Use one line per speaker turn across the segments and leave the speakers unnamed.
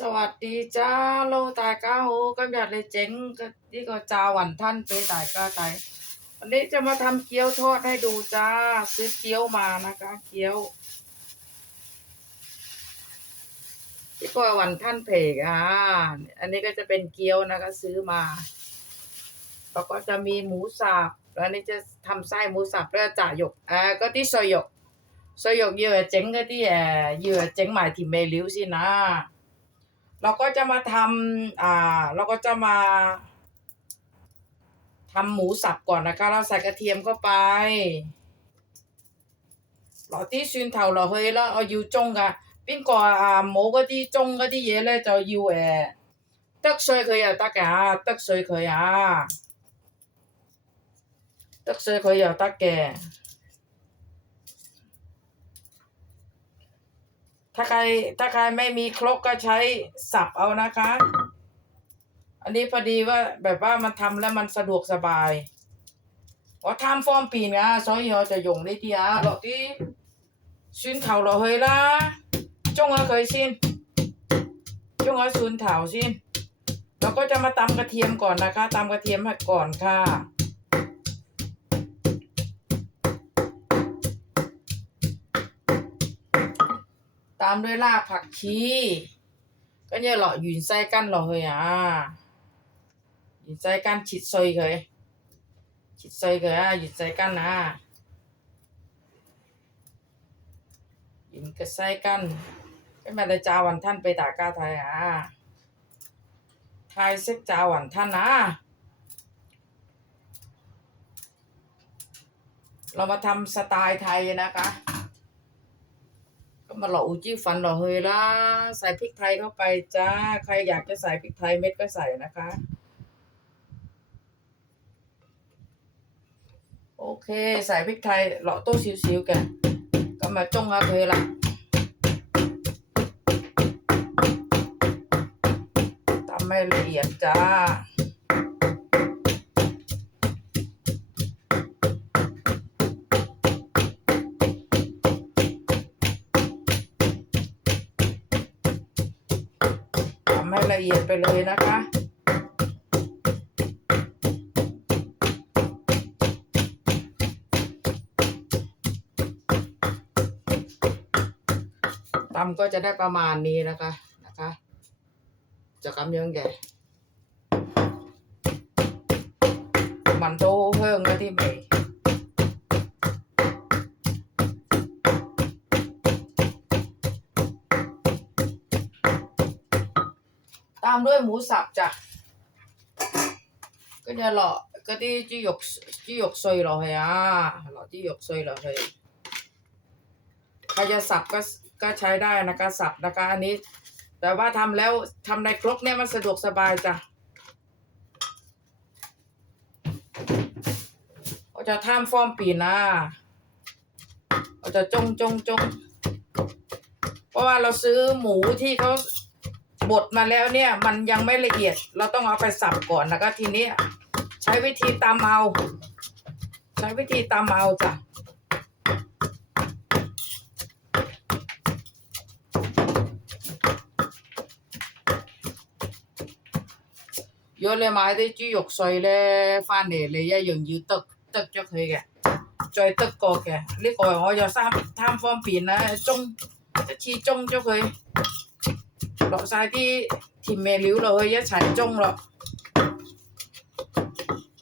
สวัสดีจ้าโลตายก้าโหก็อยากเลยเจ๋งก็นี่ก็จาหวันท่านไปตายก้าตายวันนี้จะมาทำเกี๊ยวทอดให้ดูจ้า ซื้อเกี๊ยวมานะคะ เกี๊ยวที่ก็หวันท่านเพกอะอันนี้ก็จะเป็นเกี๊ยวนะคะ ซื้อมาแล้วก็จะมีหมูสับแล้วอันนี้จะทำไส้หมูสับแล้วจ่าหยกอ่าก็ที่ซอยหยกซอยหยกเยื่อเจ๋งก็ที่แอเยื่อเจ๋งหมายที่เมลิวสินะ เราก็จะมาทำอ่า เราก็จะมาทำหมูสับก่อนนะคะ เราใส่กระเทียมเข้าไปเราที่蒜头落去啦，我要中噶。边个啊冇嗰啲中嗰啲嘢咧，就要诶剁碎佢又得㗎，剁碎佢啊，剁碎佢又得嘅。 ถ้าใครถ้าใครไม่มีครกก็ใช้สับเอานะคะ อันนี้พอดีว่าแบบว่ามันทำแล้วมันสะดวกสบายว่าทำฟอร์มปีนอะซอยเราจะยงได้ดีอะเราที่ซุนเถาเราเฮยละจงเอาเคยชินจงเอาซุนเถาชินเราก็จะมาตำกระเทียมก่อนนะคะตำกระเทียมก่อนค่ะามด้วยรากผักชีก็เนี่ยหลาะหยุนไส้กันหลาะเฮยอะหยุนไส้กันฉิดซอยเคยฉิดซอยเคยอะหยุนไส้กันนะหยุนกับไส้กั้นก็มาได้จาวันท่านไปตากาไทยอะไทยเซ็กจาวันท่านนะเรามาทำสไตล์ไทยนะคะ ก็มาหล่ออูจี้ฟันหล่อเฮยละใส่พริกไทยเข้าไปจ้า ใครอยากจะใส่พริกไทยเม็ดก็ใส่นะคะ โอเค ใส่พริกไทยหล่อโต้สิวๆกันก็มาจ้องอาเคยละทำให้ละเอียดจ้า ให้ละเอียดไปเลยนะคะตำก็จะได้ประมาณนี้นะคะนะคะจะกำยังไงมันโตเพิ่งก็ที่ไม่ามด้วยหมูสับจ้ะก็จะหล่อก็ที่จีหยกจีหยกซอยหล่อเฮียหล่อจีหยกซอยหล่อเฮียใครจะสับก็ก็ใช้ได้นะคะสับนะคะอันนี้ แต่ว่าทำแล้วทำในครกเนี่ยมันสะดวกสบายจ้ะเราจะท่ามฟอร์มปีนะเราจะจงจงจงเพราะว่าเราซื้อหมูที่เขา บดมาแล้วเนี่ย มันยังไม่ละเอียด เราต้องเอาไปสับก่อนแล้วก็ทีนี้ใช้วิธีตำเอาใช้วิธีตำเอาจ้ะยอเลยมาได้จุยกซอยเลยฟันเนี่ยลยยังยืดตึกตึกจะเคยแกจอยตึกกอแกเรียกก่อยอ๋อยาทราบทำฟอร์มปีนนะจงจะชีจงจะเคย 落晒啲甜味料落去一齊中咯。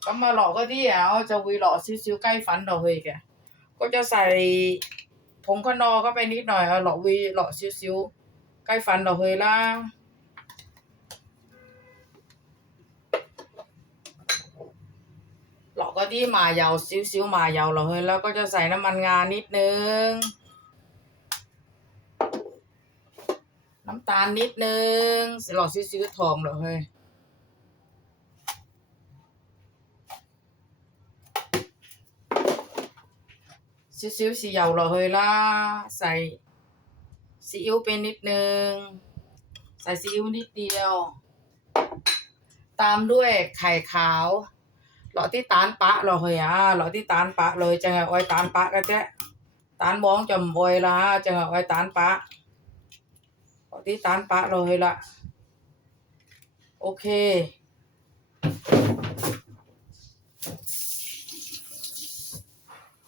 咁啊落嗰啲啊，我就會落少少雞粉落去嘅，ก็จะใส่ผงขนอเข้าไปนิดหน่อยอ่ะ落會落少少雞粉落去啦。落嗰啲麻油少少麻油落去แล้วก็จะใส่น้ำมันงานิดนึง น้ำตาลนิดนึงหลอดซีซีทองเลรเฮ้ยซีซิวสีเหยาเหรอเฮ้ยล่ะใส่ซีอิ๊วไปนิดนึง ใส่ซีอิ๊วนิดเดียว ตามด้วยไข่ขาวหลอดที่ตานปะเหรอเฮ้ยอะหลอดที่ตานปะเลยจังไอ้อยตานปะก็แจ๊ตานบ้องจมอ้อยละจังไอ้อยตานปะ ที่ตานปะเลยละโอเค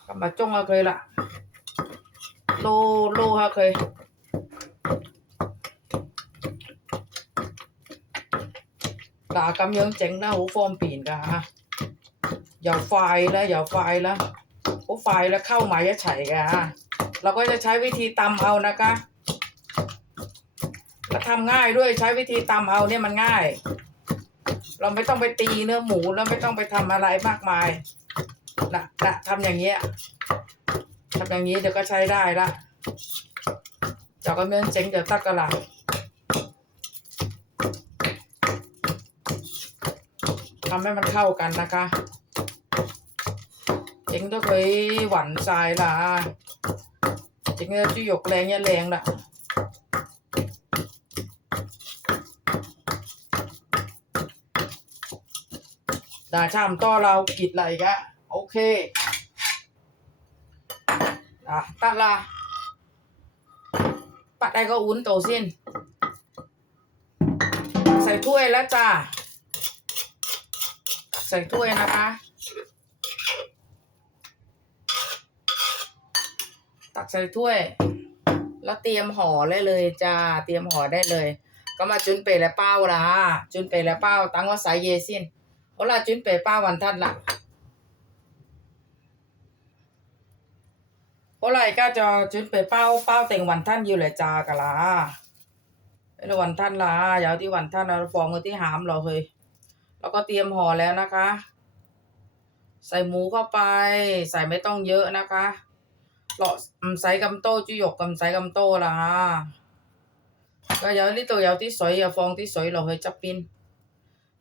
กลับมาจ้องเอาเคยละโลโลฮะเคยกากำยังเจ๋งนะหูฟอมปีนกะฮะอย่าไฟแล้วอย่าไฟแล้วโอ้ไฟแล้วเข้าหมายจะไฉกะฮะเราก็จะใช้วิธีตำเอานะคะ ทำง่ายด้วยใช้วิธีตำเอาเนี่ยมันง่าย เราไม่ต้องไปตีเนื้อหมูแล้วไม่ต้องไปทำอะไรมากมายนะนะทำอย่างเงี้ยทำอย่างนี้เดี๋ยวก็ใช้ได้ละเจาก็เมืองเจ๋งเดี๋ยวตักกระละทำให้มันเข้ากันนะคะเจ๋งต้องเคยหวั่นทรายล่ะเจ๋งจะจุยกแรงเนี่ยแรงละ ดาชามต่อเรากิดไหลกะโอเคอะตัดละปัดได้ก็อุ้นโตสิ้น ใส่ถ้วยแล้วจ้าใส่ถ้วยนะคะตักใส่ถ้วย แล้วเตรียมห่อได้เลยจ้า เตรียมห่อได้เลย ก็มาจุนเปรและเป้าละจุนเปรและเป้า ตั้งว่าสายเยสิน Hola, Junpei, pa, wantan lang. Hola, ikaw, jo, Junpei, pa, pa, ting wantan yu le cha ka la. Ilo wantan la, yaw ti wantan na, pong ti ham lo hoy. แล้วก็เตรียมห่อแล้วนะคะ ใส่หมูเข้าไป ใส่ไม่ต้องเยอะนะคะเลาะใส่กำโต้จุยกกำใส่กำโต้ละก็ยาวที่ตัวยาวที่สวยยาฟองที่สวยเราเคยจับปิน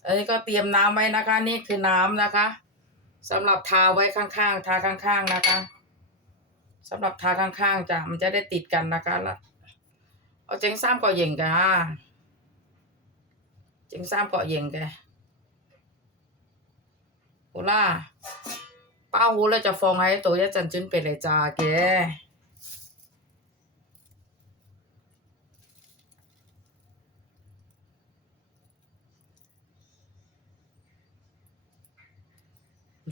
อันนี้ก็เตรียมน้ำไว้นะคะ นี่คือน้ำนะคะสำหรับทาไว้ข้างๆ ทาข้างๆนะคะสำหรับทาข้างๆจ้ะมันจะได้ติดกันนะคะแล้วเอาเจงซ้ำก็เย่งกะเจงซ้ำก็เย่งแก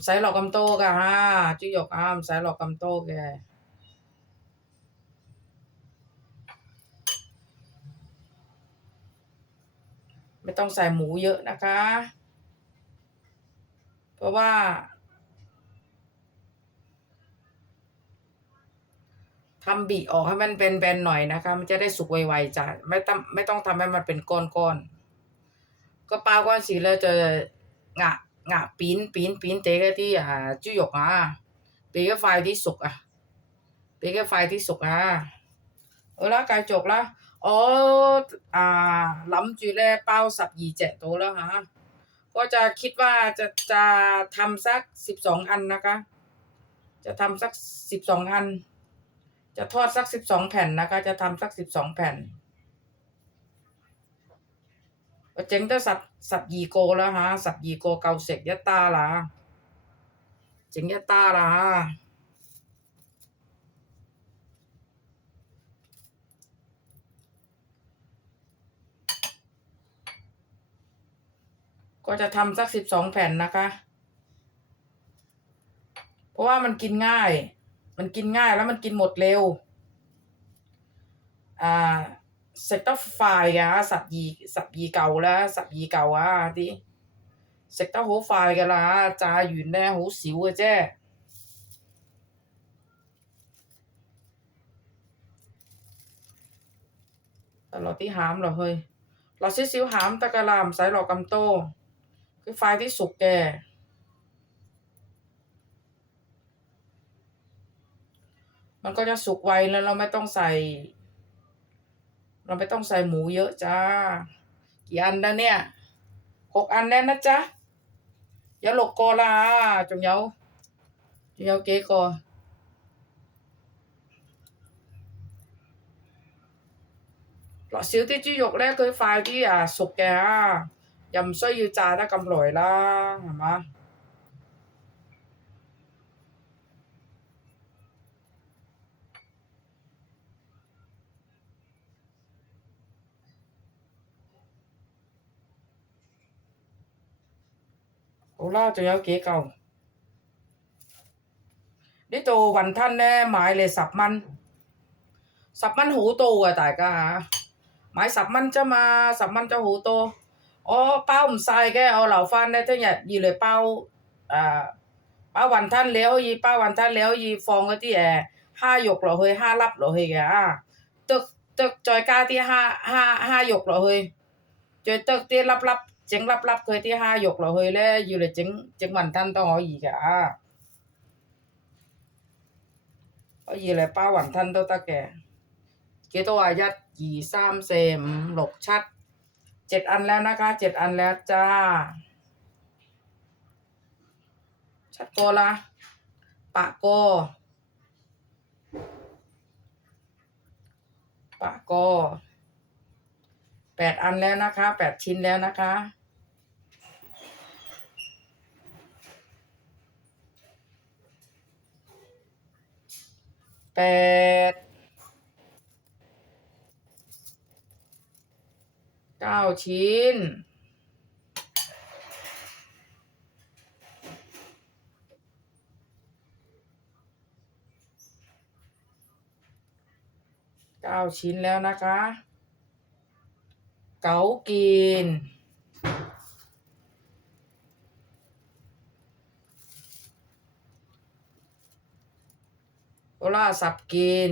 ใส่หลอกกำโตกันฮะจิ้งหยกอ้ามใส่หลอกกำโตแกไม่ต้องใส่หมูเยอะนะคะ เพราะว่า ทำบีออกให้มันเป็นแบนหน่อยนะคะ มันจะได้สุกไวๆจ้ะไม่ต้องไม่ต้องทำให้มันเป็นก้อนๆกก็ปลาก้อนสีแล้วจะงะ งะปีนปีนปีนเจ๊ก็ที่อ่า猪肉啊俾个块啲熟啊俾个块啲熟啊好啦继续啦我อ่า谂住咧包十二只到啦吓 ก็จะคิดว่าจะจะทำสักสิบสองอันนะคะ จะทำสักสิบสองอัน จะทอดสักสิบสองแผ่นนะคะ จะทำสักสิบสองแผ่น เจงจะสับสับยีโกแล้วฮะสับยีโกเกาเสกยะตาละเจงยะตาละก็จะทำสักสิบสองแผ่นนะคะ เพราะว่ามันกินง่าย มันกินง่ายแล้วมันกินหมดเร็ว อ่า 食得快㗎，十二十二嚿啦，十二嚿啊啲食得好快㗎啦，炸完咧好少嘅啫。落啲餡落去，落少少餡得㗎啦，唔使落咁多。佢快啲熟嘅。มันก็จะสุกไวแล้วเราไม่ต้องใส่ เราไม่ต้องใส่หมูเยอะจ้า กี่อันแล้วเนี่ยหกอันแล้วนะจ๊ะอย่าหลกกอลาจงเยาจงเยาเก๋กอ落少啲猪肉咧，佢快啲啊熟嘅啊，又唔需要炸得咁耐啦，系嘛？ 올라줘요 cầu. Đi tù bản thân mãi là sập măn sập măn hủ tù à tại cả hả? Mãi sập măn cho mà, sập măn cho hủ tù. Ô, bao không sai cái, ô, lão phan đấy thế nhỉ? Gì là bao à bao bản thân léo gì? Bao bản thân léo gì? Phòng cái gì à ha dục rồi hơi, ha lắp rồi hơi kìa. Tức tức trời ca thì ha ha ha dục rồi hơi. Trời tức thì lắp lắp. เจ็งลับๆเคยที่ห้ายกเราเฮ้ยแล้วอยู่เลยเจ็งเจ็งวันท่านต้องเอาอีกอะเอาอีเลยป้าหวันท่านตัวตาแก่เกตัวยัดกี่สามเซมหลกชัดเจ็ดอันแล้วนะคะเจ็ดอันแล้วจ้า ชัดโกละปะโกปะโกแปดอันแล้วนะคะแปดชิ้นแล้วนะคะ ปดเก้าชิ้น เก้าชิ้นแล้วนะคะ เก๋ากิน โอล่าสับกิน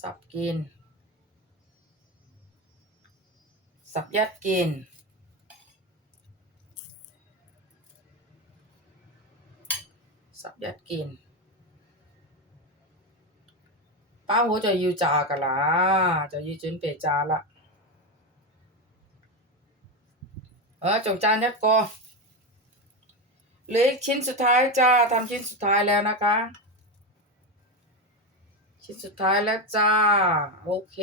สับกิน สับยัดกิน สับยัดกิน ป้าหัวจะยูจากันละจะยูจุนเปจาละ เออจงจานยัดกอเหลืออีกชิ้นสุดท้ายจ้าทำชิ้นสุดท้ายแล้วนะคะ ชิ้นสุดท้ายแล้วจ้า โอเค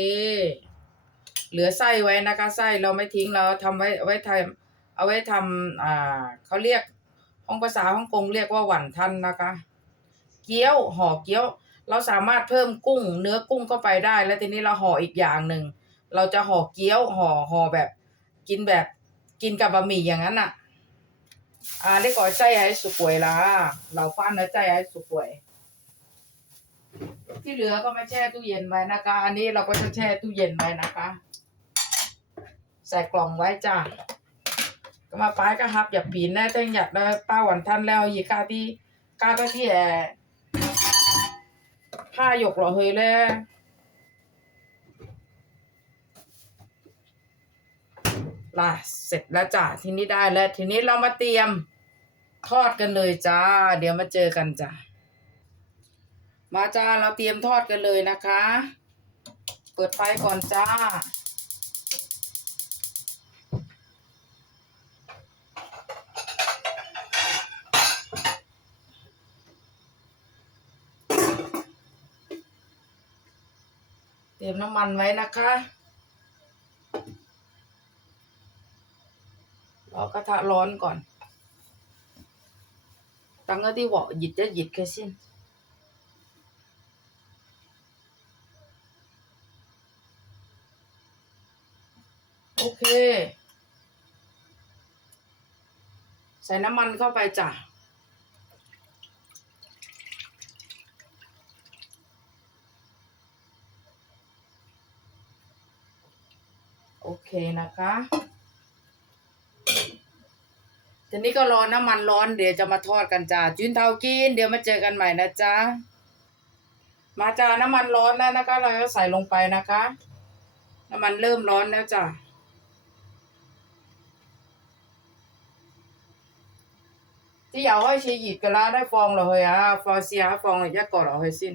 เหลือไส้ไว้นะคะไส้เราไม่ทิ้งเราทำไว้ไว้ทำเอาไว้ทำอ่าเขาเรียกห้องภาษาฮ่องกงเรียกว่าหวันทันนะคะ เกี๊ยวห่อเกี๊ยว เราสามารถเพิ่มกุ้ง เนื้อกุ้งเข้าไปได้ แล้วทีนี้เราห่ออีกอย่างหนึ่งเราจะห่อเกี๊ยวห่อห่อแบบ กินแบบ กินกับบะหมี่อย่างนั้นอะอ่าเรียกว่าใจไอ้สุกวยละเราฟันนะใจไอ้สุกวย ที่เหลือก็มาแช่ตู้เย็นไว้นะคะ อันนี้เราก็จะแช่ตู้เย็นไว้นะคะ ใส่กล่องไว้จ้าก็มาป้ายก็ฮับอย่าปีนนะแต่อยากได้ป้าหวันทันแล้วยีกาที่กาก็ที่แอผ้าหยกเหรอเฮ้ยเลย ล่ะเสร็จแล้วจ้ะทีนี้ได้แล้ว ทีนี้เรามาเตรียมทอดกันเลยจ้า เดี๋ยวมาเจอกันจ้ะมาจ้าเราเตรียมทอดกันเลยนะคะ เปิดไฟก่อนจ้า เตรียมน้ำมันไว้นะคะ กระทะร้อนก่อน ตั้งก็ที่บอกหยิดจะหยิดแค่สิ้นโอเค ใส่น้ำมันเข้าไปจ้ะโอเคนะคะ ทีนี้ก็รอน้ำมันร้อนเดี๋ยวจะมาทอดกันจ้าจุนเทากิน เดี๋ยวมาเจอกันใหม่นะจ๊ะมาจ้าน้ำมันร้อนแล้วนะคะ เราก็ใส่ลงไปนะคะ น้ำมันเริ่มร้อนแล้วจ้ะที่อยากให้ชีหยิดกันละได้ฟองเหรอเฮ้ยอะฟองเสียฟองเลยยักกอนเหรอเฮ้ยสิ้น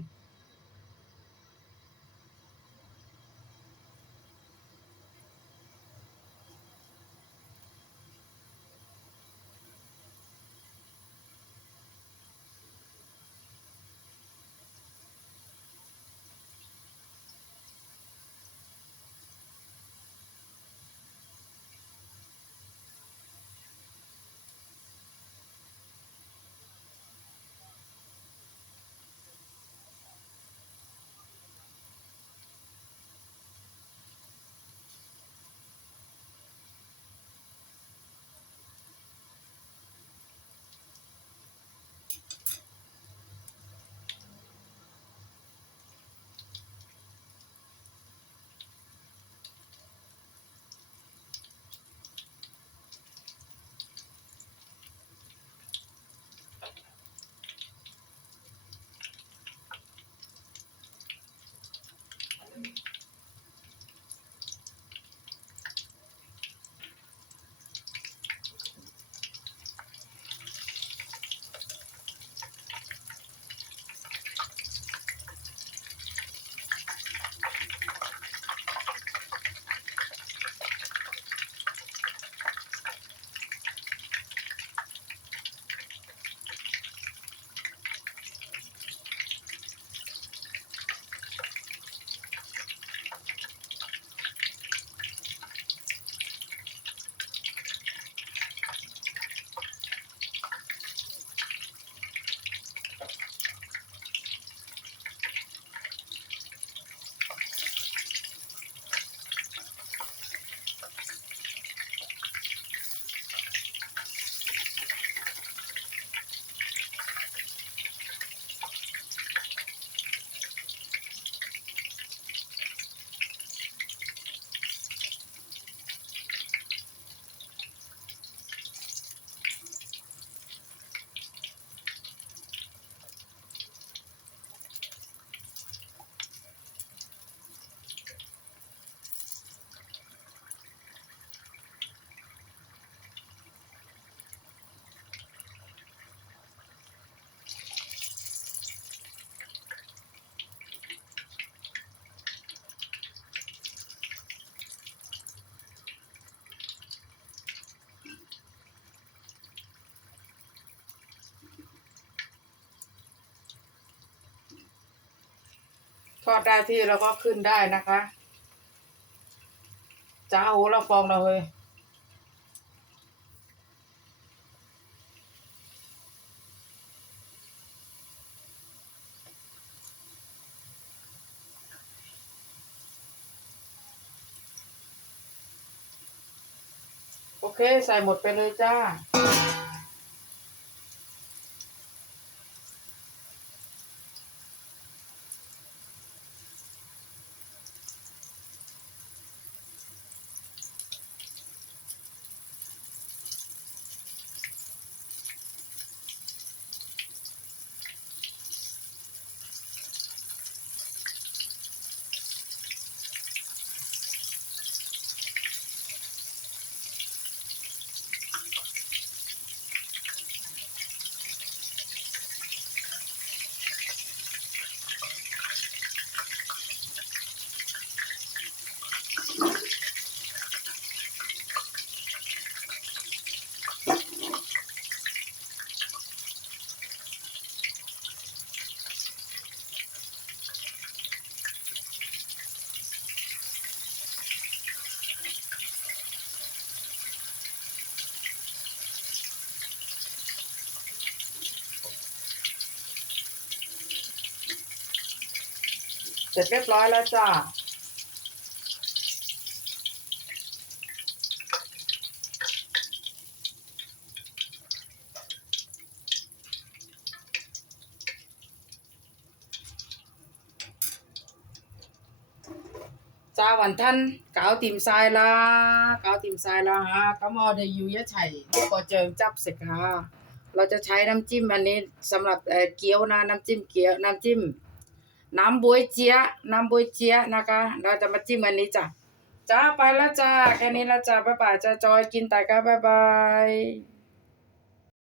ทอดได้ที่เราก็ขึ้นได้นะคะจ้าโหเราฟองเราเฮ้ยโอเค ใส่หมดไปเลยจ้า ร็จเรียบร้อยแล้วจ้าจ้าวันท่านกาติมทรายละกาติมทรายละฮะก็มอเดยูยะไฉลูกก็เจิงจับเสร็จค่ะเราจะใช้น้ำจิ้มอันนี้สำหรับเออเกี๊ยวนะน้ำจิ้มเกี๊ยวน้ำจิ้ม น้ำบวยเจี๊ยน้ำบวยเจี๊ยนะคะ เราจะมาจิ้มอันนี้จ้ะจ้าไปแล้วจ้าแค่นี้แล้วจ้าบ๊ายบายจ้าจอยกินแต่ก็บ๊ายบาย